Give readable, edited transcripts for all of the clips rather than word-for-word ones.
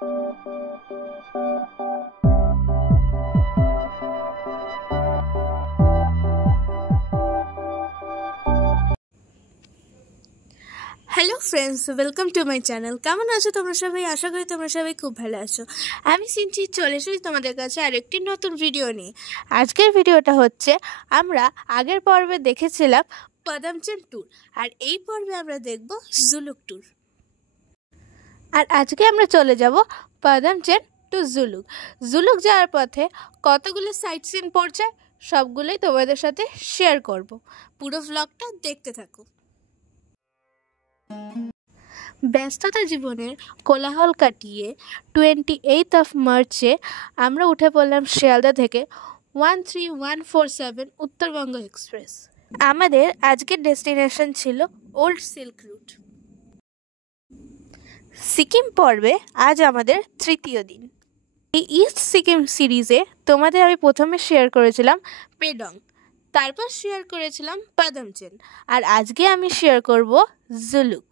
Hello friends, welcome to my channel. কেমন আছো তোমরা সবাই? আশা করি তোমরা সবাই খুব ভালো আছো। আমি সিনচি চলে এসেছি তোমাদের কাছে আরেকটি নতুন ভিডিও নিয়ে। আজকের ভিডিওটা হচ্ছে, আমরা আগের পর্বে দেখেছিলাম পাদামচেন ট্যুর, আর এই পর্বে আমরা দেখব জুলুক ট্যুর। আর আজকে আমরা চলে যাব পাদামচেন টু জুলুক। জুলুক যাওয়ার পথে কতগুলো সাইট সিন পড়ছে সবগুলোই তোমাদের সাথে শেয়ার করব। পুরো ভ্লগটা দেখতে থাকো। ব্যস্ততা জীবনের কোলাহল কাটিয়ে 28 মার্চে আমরা উঠে পড়লাম শিয়ালদা থেকে 13147 উত্তরবঙ্গ এক্সপ্রেস। আমাদের আজকের ডেস্টিনেশন ছিল ওল্ড সিল্ক রুট। সিকিম পর্বে আজ আমাদের তৃতীয় দিন। এই ইস্ট সিকিম সিরিজে তোমাদের আমি প্রথমে শেয়ার করেছিলাম পেডং, তারপর শেয়ার করেছিলাম পাদামচেন, আর আজকে আমি শেয়ার করব জুলুক।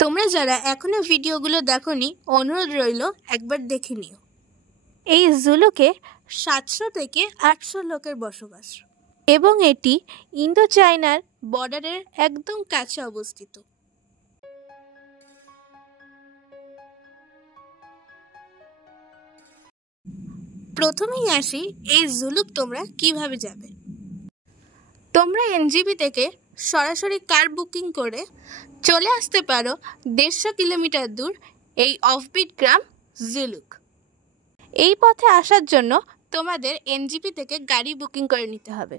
তোমরা যারা এখনো ভিডিওগুলো দেখোনি, অনুরোধ রইল একবার দেখে নিও। এই জুলুকে 700 থেকে 800 লোকের বসবাস, এবং এটি ইন্দো চায়নার বর্ডারের একদম কাছে অবস্থিত। প্রথমেই আসি, এই জুলুক তোমরা কিভাবে যাবে। তোমরা এনজিবি থেকে সরাসরি কার বুকিং করে চলে আসতে পারো 150 কিলোমিটার দূর এই অফবিট গ্রাম জুলুক। এই পথে আসার জন্য তোমাদের এনজিপি থেকে গাড়ি বুকিং করে নিতে হবে,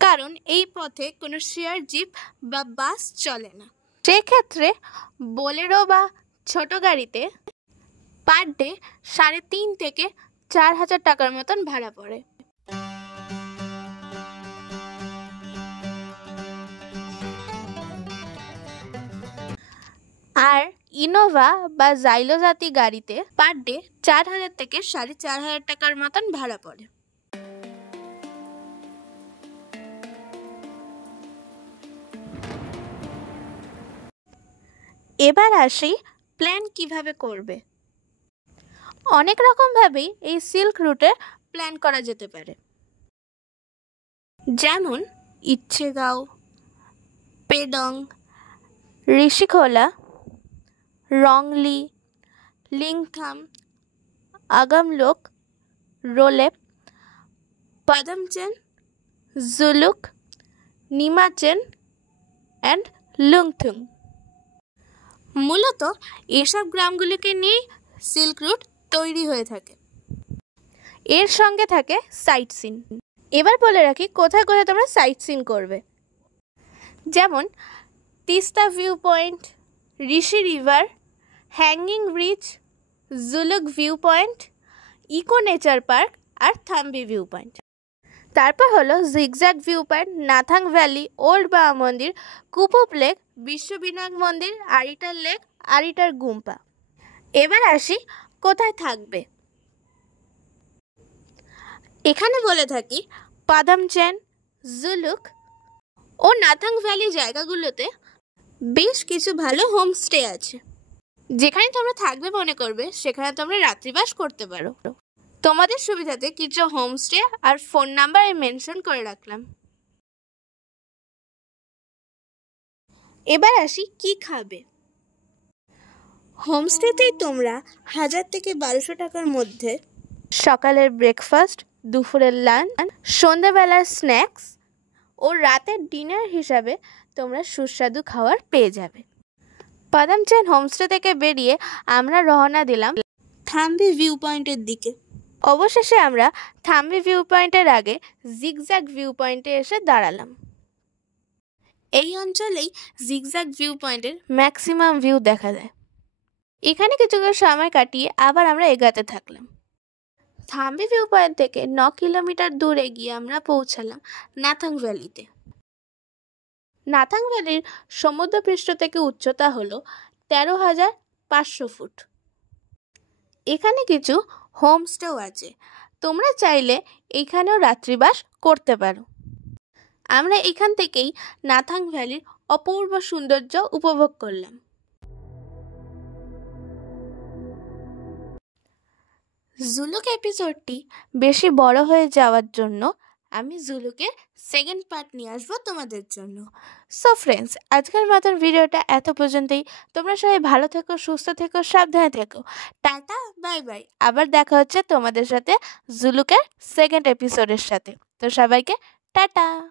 কারণ এই পথে কোনো শেয়ার জিপ বা বাস চলে না। সেক্ষেত্রে বোলেরো বা ছোট গাড়িতে পার ডে 3.5 থেকে 4,000 টাকার মতন ভাড়া পড়ে। আর ইনোভা বা জাইলো জাতি গাড়িতে পার ডে 4,000 থেকে 4,500 টাকার মতন ভাড়া পড়ে। এবার আসি প্ল্যান কিভাবে করবে। অনেক রকমভাবেই এই সিল্ক রুটে প্ল্যান করা যেতে পারে, যেমন ইচ্ছেগাঁও, পেডং, ঋষিখোলা, রংলি, লিংথাম, আগামলোক, রোলেপ, পাদামচেন, জুলুক, নিমাচেন অ্যান্ড লুংথুং। মূলত এসব গ্রামগুলিকে নিয়েই সিল্ক রুট তৈরি হয়ে থাকে। এর সঙ্গে থাকে সাইট সিন। এবার বলে রাখি কোথায় কোথায় তোমরা সাইট সিন করবে, যেমন Teesta view point, Rishi river, hanging bridge, Zuluk view point, eco nature park আর থাম্বি ভিউ পয়েন্ট। তারপর হলো zigzag view point, Nathang valley, old Baba Mandir, Kupup lake, Vishwavinayak মন্দির, আরিটার লেক, আরিটার গুম্পা। এবার আসি কোথায় থাকবে। এখানে বলে থাকি পাদামচেন, জুলুক ও নাথাং ভ্যালি জায়গাগুলোতে বেশ কিছু ভালো হোমস্টে আছে। যেখানে তোমরা থাকবে মনে করবে সেখানে তোমরা রাত্রিবাস করতে পারো। তোমাদের সুবিধাতে কিছু হোমস্টে আর ফোন নাম্বার আমি মেনশন করে রাখলাম। এবার আসি কি খাবে। হোমস্টেতেই তোমরা 1000 থেকে 1200 টাকার মধ্যে সকালের ব্রেকফাস্ট, দুপুরের লাঞ্চ, সন্ধ্যাবেলার স্ন্যাক্স ও রাতের ডিনার হিসাবে তোমরা সুস্বাদু খাবার পেয়ে যাবে। পাদামচেন হোমস্টে থেকে বেরিয়ে আমরা রওনা দিলাম থাম্বি ভিউ পয়েন্টের দিকে। অবশেষে আমরা থাম্বি ভিউ পয়েন্টের আগে জিগজ্যাগ ভিউ পয়েন্টে এসে দাঁড়ালাম। এই অঞ্চলেই জিগজ্যাগ ভিউ পয়েন্টের ম্যাক্সিমাম ভিউ দেখা যায়। এখানে কিছুক্ষণ সময় কাটিয়ে আবার আমরা এগাতে থাকলাম। থাম্বি ভিউ পয়েন্ট থেকে 9 কিলোমিটার দূরে গিয়ে আমরা পৌঁছালাম নাথাং ভ্যালিতে। নাথাং ভ্যালির সমুদ্রপৃষ্ঠ থেকে উচ্চতা হলো 13,500 ফুট। এখানে কিছু হোমস্টেও আছে, তোমরা চাইলে এখানেও রাত্রিবাস করতে পারো। আমরা এখান থেকেই নাথাং ভ্যালির অপূর্ব সৌন্দর্য উপভোগ করলাম। জুলুক এপিসোডটি বেশি বড় হয়ে যাওয়ার জন্য আমি জুলুকের সেকেন্ড পার্ট নিয়ে আসবো তোমাদের জন্য। সো ফ্রেন্ডস, আজকের মতন ভিডিওটা এত পর্যন্তই। তোমরা সবাই ভালো থেকো, সুস্থ থেকো, সাবধানে থেকো। Tata, bye bye. আবার দেখা হচ্ছে তোমাদের সাথে জুলুকের সেকেন্ড এপিসোডের সাথে। তো সবাইকে টাটা।